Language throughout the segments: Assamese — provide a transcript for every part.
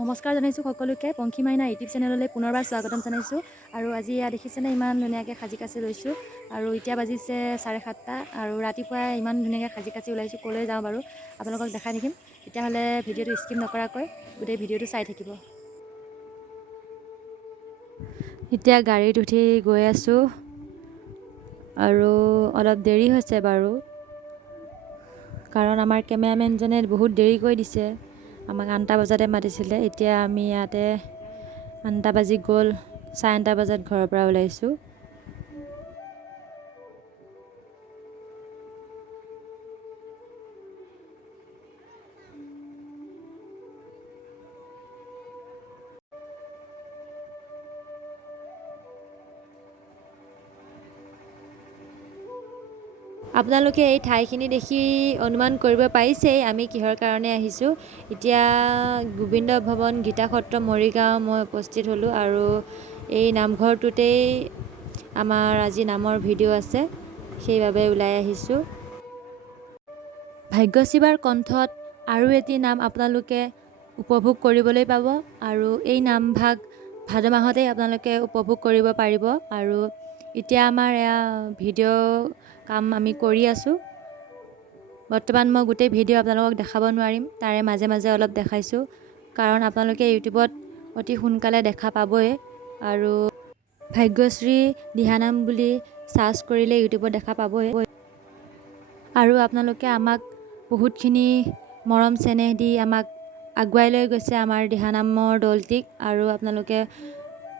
নমস্কাৰ জনাইছোঁ সকলোকে পংখী মাইনা ইউটিউব চেনেললৈ পুনৰবাৰ স্বাগতম জনাইছোঁ। আৰু আজি ইয়াত দেখিছেনে ইমান ধুনীয়াকৈ সাজি কাচি লৈছোঁ। আৰু এতিয়া বাজিছে 7:30 আৰু ৰাতিপুৱাই ইমান ধুনীয়াকৈ সাজি কাচি ওলাইছোঁ। ক'লৈ যাওঁ বাৰু আপোনালোকক দেখাই থাকিম। তেতিয়াহ'লে ভিডিঅ'টো স্কিপ নকৰাকৈ গোটেই ভিডিঅ'টো চাই থাকিব। এতিয়া গাড়ীত উঠি গৈ আছোঁ আৰু অলপ দেৰি হৈছে বাৰু, কাৰণ আমাৰ কেমেৰামেনজনে বহুত দেৰি কৰি দিছে। আমাক 8টা বজাতে মাতিছিলে, এতিয়া আমি ইয়াতে 8টা বাজি গ'ল, 9:30 বজাত ঘৰৰ পৰা ওলাইছোঁ। আপোনালোকে এই ঠাইখিনি দেখি অনুমান কৰিব পাৰিছেই আমি কিহৰ কাৰণে আহিছোঁ। এতিয়া গোবিন্দ ভৱন গীতা সত্ৰ মৰিগাঁও মই উপস্থিত হ'লোঁ আৰু এই নামঘৰটোতেই আমাৰ আজি নামৰ ভিডিঅ' আছে, সেইবাবে ওলাই আহিছোঁ। ভাগ্যশীবাৰ কণ্ঠত আৰু এটি নাম আপোনালোকে উপভোগ কৰিবলৈ পাব আৰু এই নামভাগ ভাদ মাহতেই আপোনালোকে উপভোগ কৰিব পাৰিব। আৰু এতিয়া আমাৰ এয়া ভিডিঅ' কাম আমি কৰি আছোঁ। বৰ্তমান মই গোটেই ভিডিঅ' আপোনালোকক দেখাব নোৱাৰিম, তাৰে মাজে মাজে অলপ দেখাইছোঁ, কাৰণ আপোনালোকে ইউটিউবত অতি সোনকালে দেখা পাবই। আৰু ভাগ্যশ্ৰী দিহানাম বুলি চাৰ্চ কৰিলে ইউটিউবত দেখা পাবই। আৰু আপোনালোকে আমাক বহুতখিনি মৰম চেনেহ দি আমাক আগুৱাই লৈ গৈছে আমাৰ দিহানামৰ দলটিক, আৰু আপোনালোকে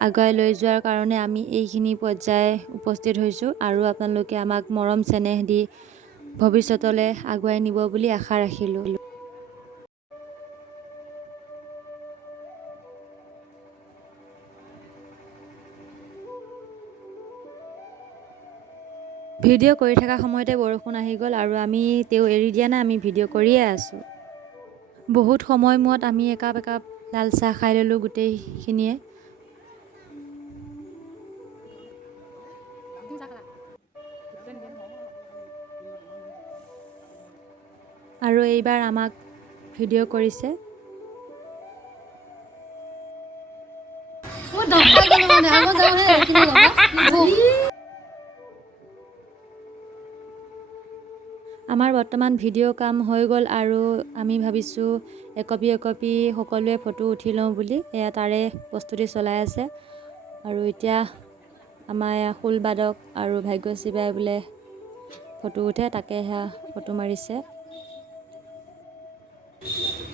আগুৱাই লৈ যোৱাৰ কাৰণে আমি এইখিনি পৰ্যায় উপস্থিত হৈছোঁ। আৰু আপোনালোকে আমাক মৰম চেনেহ দি ভৱিষ্যতলৈ আগুৱাই নিব বুলি আশা ৰাখিলোঁ। ভিডিঅ' কৰি থকা সময়তে বৰষুণ আহি গ'ল আৰু আমি তেওঁ এৰি দিয়া নাই, আমি ভিডিঅ' কৰিয়ে আছোঁ। বহুত সময় মূৰত আমি একাপ লাল চাহ খাই ল'লোঁ গোটেইখিনিয়ে। আৰু এইবাৰ আমাক ভিডিঅ' কৰিছে। আমাৰ বৰ্তমান ভিডিঅ' কাম হৈ গ'ল আৰু আমি ভাবিছোঁ একপি সকলোৱে ফটো উঠি লওঁ বুলি, এয়া তাৰে প্ৰস্তুতি চলাই আছে। আৰু এতিয়া আমাৰ খোল বাদক আৰু ভাগ্যশ্ৰী বাই বোলে ফটো উঠে, তাকে সেয়া ফটো মাৰিছে।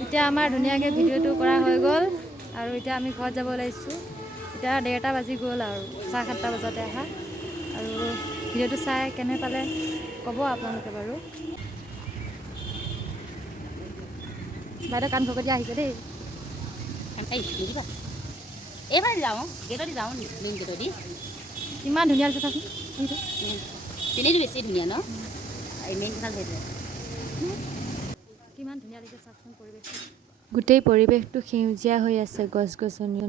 এতিয়া আমাৰ ধুনীয়াকৈ ভিডিঅ'টো কৰা হৈ গ'ল আৰু এতিয়া আমি ঘৰত যাব ওলাইছোঁ। এতিয়া 1:30 বাজি গ'ল আৰু 7:30 বজাতে অহা। আৰু ভিডিঅ'টো চাই কেনে পালে ক'ব আপোনালোকে বাৰু। বাইদেউ কাণ ভকতীয়া আহিছে দেই। এইবাৰ যাওঁ গেটদি যাওঁ, মেইন গেটদি। ইমান ধুনীয়া লাগিছে চাচোন, চিনেৰীটো বেছি ধুনীয়া ন, মেইন কথা সেইটো। কিমান ধুনীয়া লাগিছে চাওকচোন পৰিৱেশটো। গোটেই পৰিৱেশটো সেউজীয়া হৈ আছে, গছ গছনি।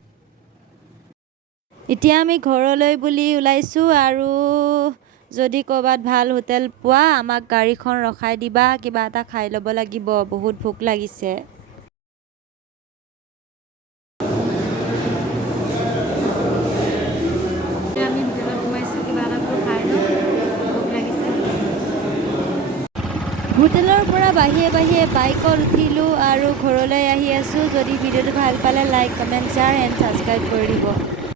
এতিয়া আমি ঘৰলৈ বুলি ওলাইছোঁ আৰু যদি ক'ৰবাত ভাল হোটেল পোৱা আমাক গাড়ীখন ৰখাই দিবা, কিবা এটা খাই ল'ব লাগিব, বহুত ভোক লাগিছে। আমি হোটেলত সোমাইছোঁ, কিবা এটা খাই লওঁ, ভোক লাগিছে। হোটেলৰ পৰা বাহিৰে বাইকত উঠিলোঁ আৰু ঘৰলৈ আহি আছোঁ। যদি ভিডিঅ'টো ভাল পালে like, comment, share and subscribe কৰি দিব।